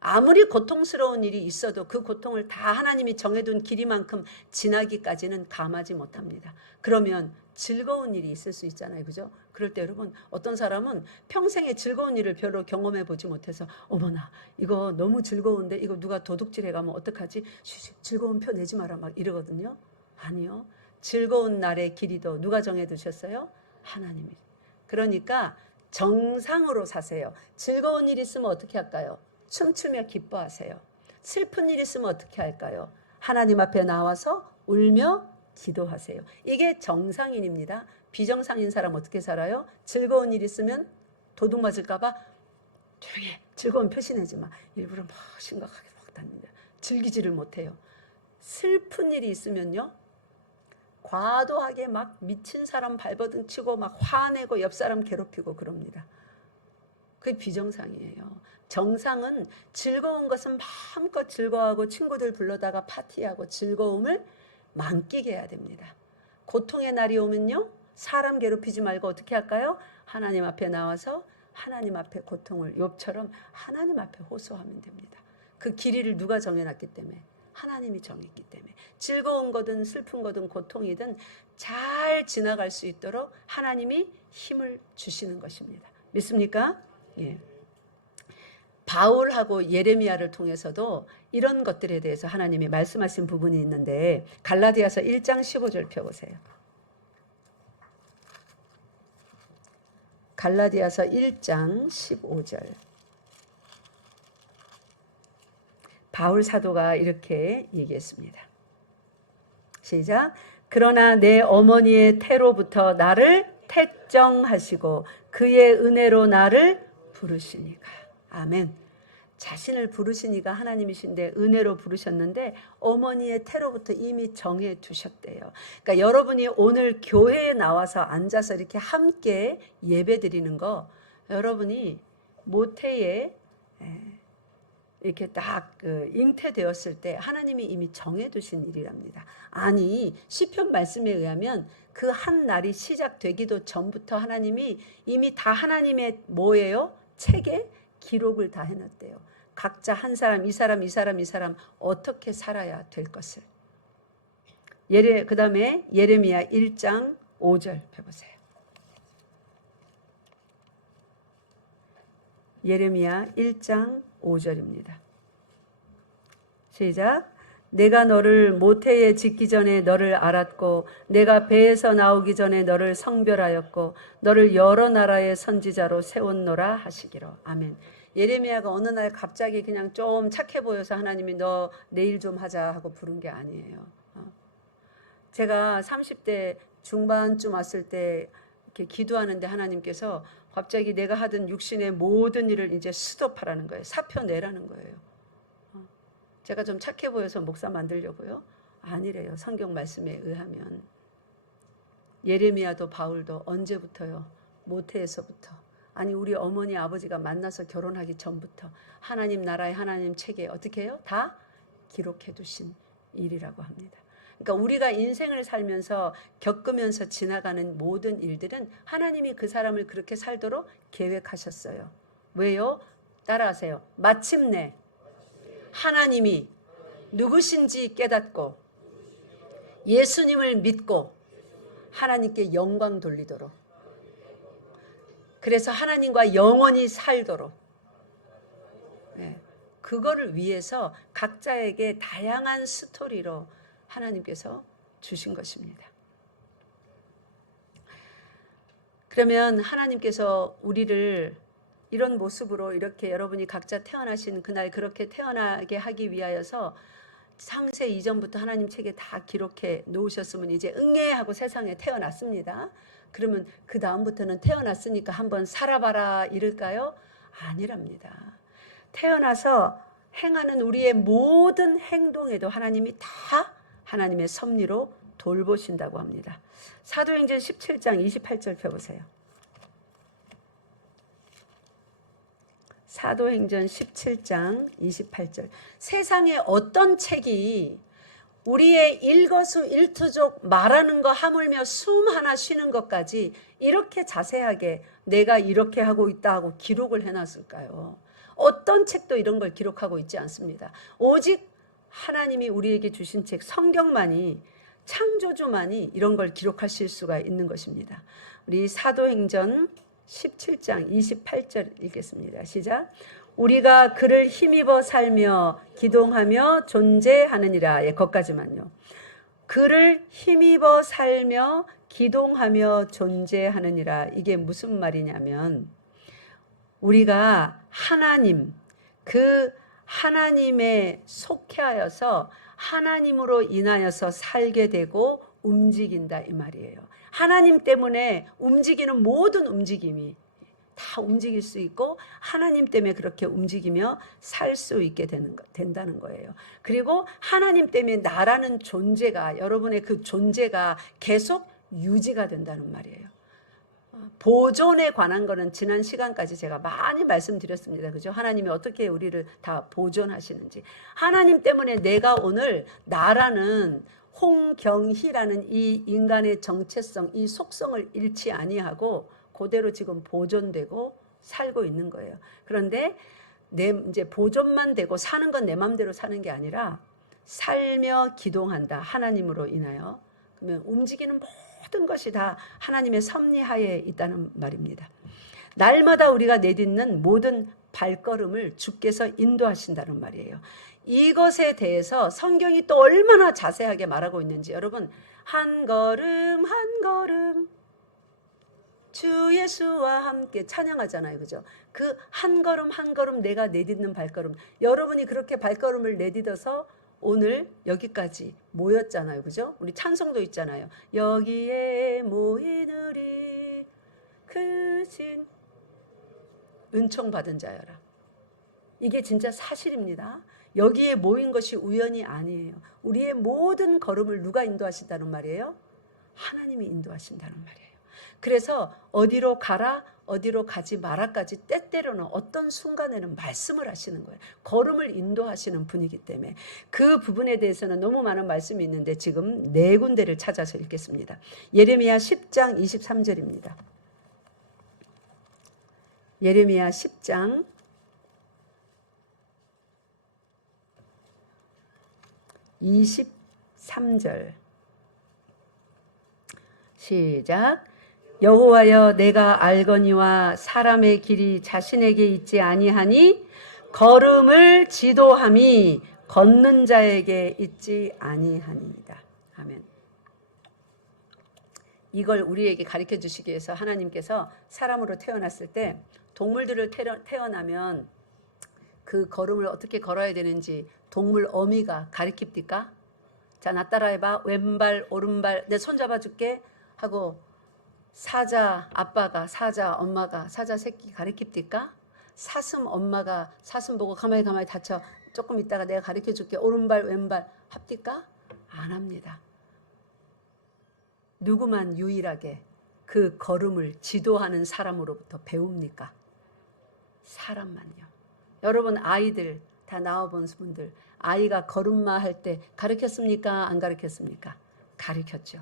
아무리 고통스러운 일이 있어도 그 고통을 다 하나님이 정해둔 길이만큼 지나기까지는 감하지 못합니다. 그러면 즐거운 일이 있을 수 있잖아요. 그죠? 그럴 때 여러분 어떤 사람은 평생에 즐거운 일을 별로 경험해 보지 못해서 어머나 이거 너무 즐거운데 이거 누가 도둑질해 가면 어떡하지? 즐거운 표 내지 마라 막 이러거든요. 아니요. 즐거운 날의 길이도 누가 정해두셨어요? 하나님이. 그러니까 정상으로 사세요. 즐거운 일 있으면 어떻게 할까요? 춤추며 기뻐하세요. 슬픈 일 있으면 어떻게 할까요? 하나님 앞에 나와서 울며 기도하세요. 이게 정상인입니다. 비정상인 사람 어떻게 살아요? 즐거운 일 있으면 도둑 맞을까 봐 조용히 즐거운 표시 내지 마. 일부러 막 심각하게 막 다닙니다. 즐기지를 못해요. 슬픈 일이 있으면요. 과도하게 막 미친 사람 발버둥 치고 막 화내고 옆 사람 괴롭히고 그럽니다. 그게 비정상이에요. 정상은 즐거운 것은 마음껏 즐거워하고 친구들 불러다가 파티하고 즐거움을 만끽 해야 됩니다. 고통의 날이 오면요. 사람 괴롭히지 말고 어떻게 할까요? 하나님 앞에 나와서 하나님 앞에 고통을 욥처럼 하나님 앞에 호소하면 됩니다. 그 길이를 누가 정해놨기 때문에? 하나님이 정했기 때문에. 즐거운 거든 슬픈 거든 고통이든 잘 지나갈 수 있도록 하나님이 힘을 주시는 것입니다. 믿습니까? 예. 바울하고 예레미야를 통해서도 이런 것들에 대해서 하나님이 말씀하신 부분이 있는데 갈라디아서 1장 15절 펴보세요. 갈라디아서 1장 15절. 바울 사도가 이렇게 얘기했습니다. 시작. 그러나 내 어머니의 태로부터 나를 택정하시고 그의 은혜로 나를 부르시니까. 아멘. 자신을 부르시니까 하나님이신데 은혜로 부르셨는데 어머니의 태로부터 이미 정해 두셨대요. 그러니까 여러분이 오늘 교회에 나와서 앉아서 이렇게 함께 예배 드리는 거 여러분이 모태에 이렇게 딱 잉태되었을 때 하나님이 이미 정해 두신 일이랍니다. 아니 시편 말씀에 의하면 그 한 날이 시작되기도 전부터 하나님이 이미 다 하나님의 뭐예요? 책에 기록을 다 해놨대요. 각자 한 사람, 이 사람, 이 사람, 이 사람 어떻게 살아야 될 것을. 그 다음에 예레미야 1장 5절 펴보세요. 예레미야 1장 5절입니다. 시작. 내가 너를 모태에 짓기 전에 너를 알았고 내가 배에서 나오기 전에 너를 성별하였고 너를 여러 나라의 선지자로 세웠노라 하시기로. 아멘. 예레미야가 어느 날 갑자기 그냥 좀 착해 보여서 하나님이 너 내일 좀 하자 하고 부른 게 아니에요. 제가 30대 중반쯤 왔을 때 이렇게 기도하는데 하나님께서 갑자기 내가 하던 육신의 모든 일을 이제 스톱하라는 거예요. 사표 내라는 거예요. 제가 좀 착해 보여서 목사 만들려고요? 아니래요. 성경 말씀에 의하면. 예레미야도 바울도 언제부터요? 모태에서부터. 아니 우리 어머니 아버지가 만나서 결혼하기 전부터 하나님 나라의 하나님 책에 어떻게 해요? 다 기록해 두신 일이라고 합니다. 그러니까 우리가 인생을 살면서 겪으면서 지나가는 모든 일들은 하나님이 그 사람을 그렇게 살도록 계획하셨어요. 왜요? 따라하세요. 마침내 하나님이 누구신지 깨닫고 예수님을 믿고 하나님께 영광 돌리도록, 그래서 하나님과 영원히 살도록, 네, 그거를 위해서 각자에게 다양한 스토리로 하나님께서 주신 것입니다. 그러면 하나님께서 우리를 이런 모습으로 이렇게 여러분이 각자 태어나신 그날 그렇게 태어나게 하기 위하여서 창세 이전부터 하나님 책에 다 기록해 놓으셨으면 이제 응애하고 세상에 태어났습니다. 그러면 그 다음부터는 태어났으니까 한번 살아봐라 이럴까요? 아니랍니다. 태어나서 행하는 우리의 모든 행동에도 하나님이 다 하나님의 섭리로 돌보신다고 합니다. 사도행전 17장 28절 펴보세요. 사도행전 17장 28절. 세상에 어떤 책이 우리의 일거수일투족 말하는 거 하물며 숨 하나 쉬는 것까지 이렇게 자세하게 내가 이렇게 하고 있다 하고 기록을 해놨을까요? 어떤 책도 이런 걸 기록하고 있지 않습니다. 오직 하나님이 우리에게 주신 책 성경만이, 창조주만이 이런 걸 기록하실 수가 있는 것입니다. 우리 사도행전 17장 28절 읽겠습니다. 시작. 우리가 그를 힘입어 살며 기동하며 존재하느니라. 예, 거기까지만요. 그를 힘입어 살며 기동하며 존재하느니라. 이게 무슨 말이냐면 우리가 하나님, 그 하나님에 속해하여서 하나님으로 인하여서 살게 되고 움직인다 이 말이에요. 하나님 때문에 움직이는 모든 움직임이 다 움직일 수 있고 하나님 때문에 그렇게 움직이며 살 수 있게 된다는 거예요. 그리고 하나님 때문에 나라는 존재가, 여러분의 그 존재가 계속 유지가 된다는 말이에요. 보존에 관한 거는 지난 시간까지 제가 많이 말씀드렸습니다. 그죠? 하나님이 어떻게 우리를 다 보존하시는지. 하나님 때문에 내가 오늘 나라는 홍경희라는 이 인간의 정체성, 이 속성을 잃지 아니하고 그대로 지금 보존되고 살고 있는 거예요. 그런데 이제 보존만 되고 사는 건 내 마음대로 사는 게 아니라 살며 기동한다. 하나님으로 인하여. 그러면 움직이는 모든 것이 다 하나님의 섭리하에 있다는 말입니다. 날마다 우리가 내딛는 모든 발걸음을 주께서 인도하신다는 말이에요. 이것에 대해서 성경이 또 얼마나 자세하게 말하고 있는지 여러분, 한 걸음 한 걸음 주 예수와 함께 찬양하잖아요. 그죠? 그 한 걸음 한 걸음 내가 내딛는 발걸음, 여러분이 그렇게 발걸음을 내딛어서 오늘 여기까지 모였잖아요. 그죠? 우리 찬송도 있잖아요. 여기에 모이느리 크신 은총 받은 자여라. 이게 진짜 사실입니다. 여기에 모인 것이 우연이 아니에요. 우리의 모든 걸음을 누가 인도하신다는 말이에요? 하나님이 인도하신다는 말이에요. 그래서 어디로 가라, 어디로 가지 마라까지 때때로는 어떤 순간에는 말씀을 하시는 거예요. 걸음을 인도하시는 분이기 때문에 그 부분에 대해서는 너무 많은 말씀이 있는데 지금 4군데를 찾아서 읽겠습니다. 예레미야 10장 23절입니다. 예레미야 10장 23절 시작. 여호와여 내가 알거니와 사람의 길이 자신에게 있지 아니하니 걸음을 지도함이 걷는 자에게 있지 아니하니이다. 아멘. 이걸 우리에게 가르쳐 주시기 위해서 하나님께서 사람으로 태어났을 때 동물들을 태어나면 그 걸음을 어떻게 걸어야 되는지 동물 어미가 가르칩니까? 자, 나 따라해봐. 왼발 오른발 내 손 잡아줄게 하고 사자 아빠가, 사자 엄마가 사자 새끼 가르칩니까? 사슴 엄마가 사슴 보고 가만히 닫혀 조금 있다가 내가 가르쳐줄게 오른발 왼발 합니까? 안 합니다. 누구만 유일하게 그 걸음을 지도하는 사람으로부터 배웁니까? 사람만요. 여러분 아이들 다 나와본 분들 아이가 걸음마 할 때 가르쳤습니까? 안 가르쳤습니까? 가르쳤죠.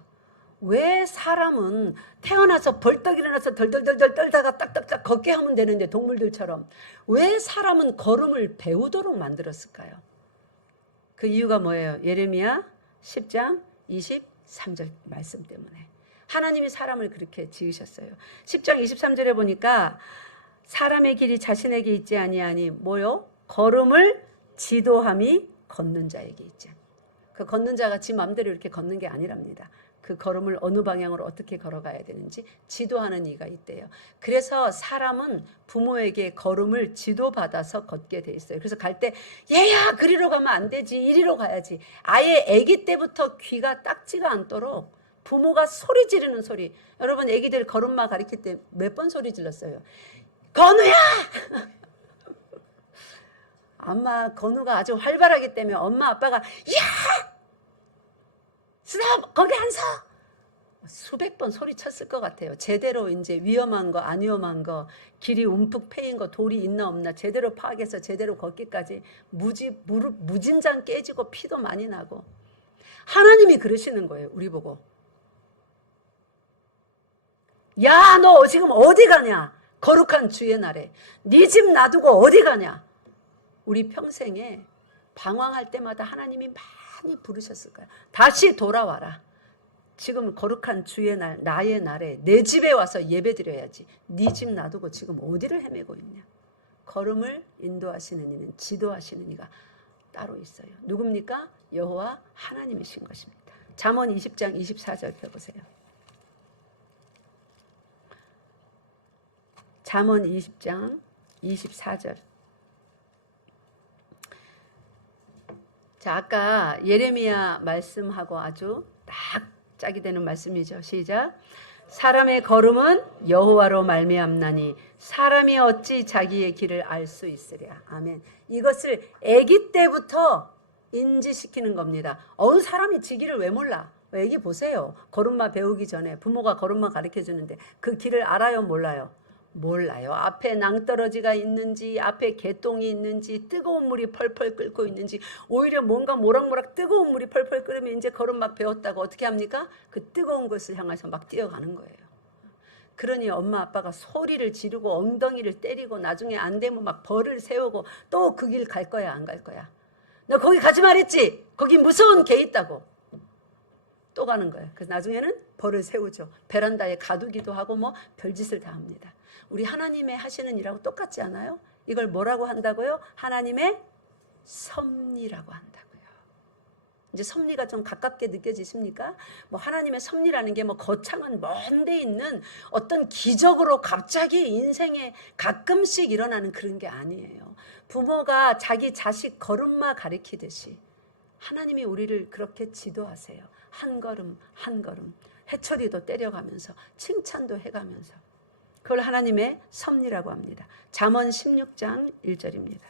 왜 사람은 태어나서 벌떡 일어나서 덜덜덜덜 떨다가 딱딱딱 걷게 하면 되는데 동물들처럼 왜 사람은 걸음을 배우도록 만들었을까요? 그 이유가 뭐예요? 예레미야 10장 23절 말씀 때문에 하나님이 사람을 그렇게 지으셨어요. 10장 23절에 보니까 사람의 길이 자신에게 있지 아니하니 뭐요? 걸음을 지도함이 걷는 자에게 있지. 그 걷는 자가 지 마음대로 이렇게 걷는 게 아니랍니다. 그 걸음을 어느 방향으로 어떻게 걸어가야 되는지 지도하는 이가 있대요. 그래서 사람은 부모에게 걸음을 지도받아서 걷게 돼 있어요. 그래서 갈 때 얘야 그리로 가면 안 되지, 이리로 가야지. 아예 아기 때부터 귀가 딱지가 않도록 부모가 소리 지르는 소리. 여러분 아기들 걸음마 가르칠 때 몇 번 소리 질렀어요? 건우야! 아마 건우가 아주 활발하기 때문에 엄마 아빠가 야! 스톱! 거기 안 서! 수백 번 소리쳤을 것 같아요. 제대로 이제 위험한 거, 안 위험한 거, 길이 움푹 패인 거, 돌이 있나 없나 제대로 파악해서 제대로 걷기까지 무릎 무진장 깨지고 피도 많이 나고. 하나님이 그러시는 거예요. 우리 보고. 야, 너 지금 어디 가냐? 거룩한 주의 날에. 네 집 놔두고 어디 가냐? 우리 평생에 방황할 때마다 하나님이 많이 부르셨을 거야. 다시 돌아와라. 지금 거룩한 주의 날, 나의 날에 내 집에 와서 예배 드려야지. 네 집 놔두고 지금 어디를 헤매고 있냐? 걸음을 인도하시는 이는, 지도하시는 이가 따로 있어요. 누굽니까? 여호와 하나님이신 것입니다. 잠언 20장 24절 펴보세요. 잠언 20장 24절. 자, 아까 예레미야 말씀하고 아주 딱 짝이 되는 말씀이죠. 시작. 사람의 걸음은 여호와로 말미암나니 사람이 어찌 자기의 길을 알 수 있으랴. 아멘. 이것을 아기 때부터 인지시키는 겁니다. 사람이 지 길을 왜 몰라? 아기 보세요. 걸음마 배우기 전에 부모가 걸음마 가르쳐주는데 그 길을 알아요? 몰라요? 몰라요. 앞에 낭떠러지가 있는지, 앞에 개똥이 있는지, 뜨거운 물이 펄펄 끓고 있는지, 오히려 뭔가 모락모락 뜨거운 물이 펄펄 끓으면 이제 걸음 막 배웠다고 어떻게 합니까? 그 뜨거운 것을 향해서 막 뛰어가는 거예요. 그러니 엄마 아빠가 소리를 지르고 엉덩이를 때리고 나중에 안 되면 막 벌을 세우고 또 그 길 갈 거야, 안 갈 거야? 너 거기 가지 말했지? 거기 무서운 개 있다고. 또 가는 거예요. 그래서 나중에는 벌을 세우죠. 베란다에 가두기도 하고 뭐 별짓을 다 합니다. 우리 하나님의 하시는 일하고 똑같지 않아요? 이걸 뭐라고 한다고요? 하나님의 섭리라고 한다고요. 이제 섭리가 좀 가깝게 느껴지십니까? 뭐 하나님의 섭리라는 게 뭐 거창한 먼 데 있는 어떤 기적으로 갑자기 인생에 가끔씩 일어나는 그런 게 아니에요. 부모가 자기 자식 걸음마 가리키듯이 하나님이 우리를 그렇게 지도하세요. 한 걸음 한 걸음 해초리도 때려가면서 칭찬도 해가면서. 그걸 하나님의 섭리라고 합니다. 잠언 16장 1절입니다.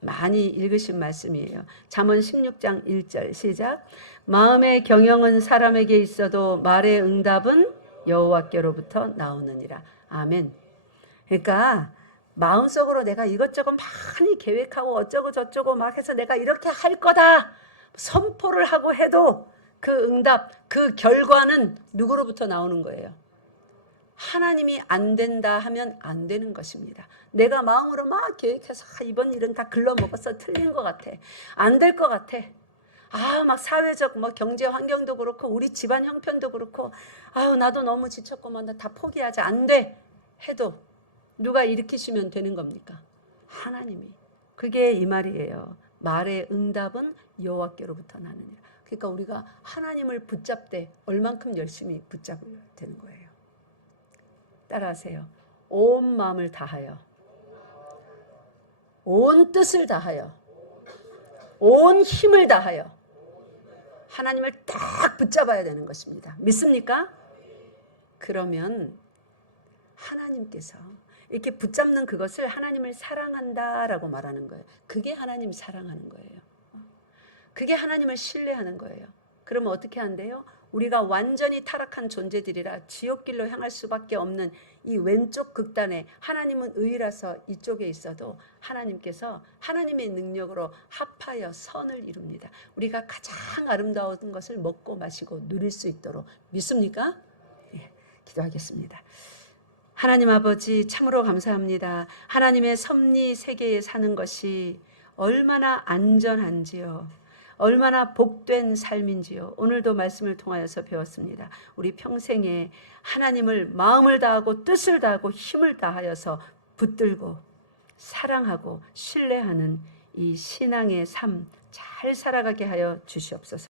많이 읽으신 말씀이에요. 잠언 16장 1절 시작. 마음의 경영은 사람에게 있어도 말의 응답은 여호와께로부터 나오느니라. 아멘. 그러니까 마음속으로 내가 이것저것 많이 계획하고 어쩌고 저쩌고 막 해서 내가 이렇게 할 거다 선포를 하고 해도 그 응답, 그 결과는 누구로부터 나오는 거예요? 하나님이 안 된다 하면 안 되는 것입니다. 내가 마음으로 막 계획해서 이번 일은 다 글러먹었어. 틀린 것 같아. 안 될 것 같아. 막 사회적 뭐 경제 환경도 그렇고 우리 집안 형편도 그렇고 나도 너무 지쳤구만. 나 다 포기하자. 안 돼. 해도 누가 일으키시면 되는 겁니까? 하나님이. 그게 이 말이에요. 말의 응답은 여호와께로부터 나느니라. 그러니까 우리가 하나님을 붙잡되 얼만큼 열심히 붙잡아야 되는 거예요. 따라하세요. 온 마음을 다하여, 온 뜻을 다하여, 온 힘을 다하여 하나님을 딱 붙잡아야 되는 것입니다. 믿습니까? 그러면 하나님께서 이렇게 붙잡는 그것을 하나님을 사랑한다라고 말하는 거예요. 그게 하나님 사랑하는 거예요. 그게 하나님을 신뢰하는 거예요. 그러면 어떻게 한대요? 우리가 완전히 타락한 존재들이라 지옥길로 향할 수밖에 없는 이 왼쪽 극단에 하나님은 의라서 이쪽에 있어도 하나님께서 하나님의 능력으로 합하여 선을 이룹니다. 우리가 가장 아름다운 것을 먹고 마시고 누릴 수 있도록. 믿습니까? 예, 기도하겠습니다. 하나님 아버지 참으로 감사합니다. 하나님의 섭리 세계에 사는 것이 얼마나 안전한지요. 얼마나 복된 삶인지요. 오늘도 말씀을 통하여서 배웠습니다. 우리 평생에 하나님을 마음을 다하고 뜻을 다하고 힘을 다하여서 붙들고 사랑하고 신뢰하는 이 신앙의 삶 잘 살아가게 하여 주시옵소서.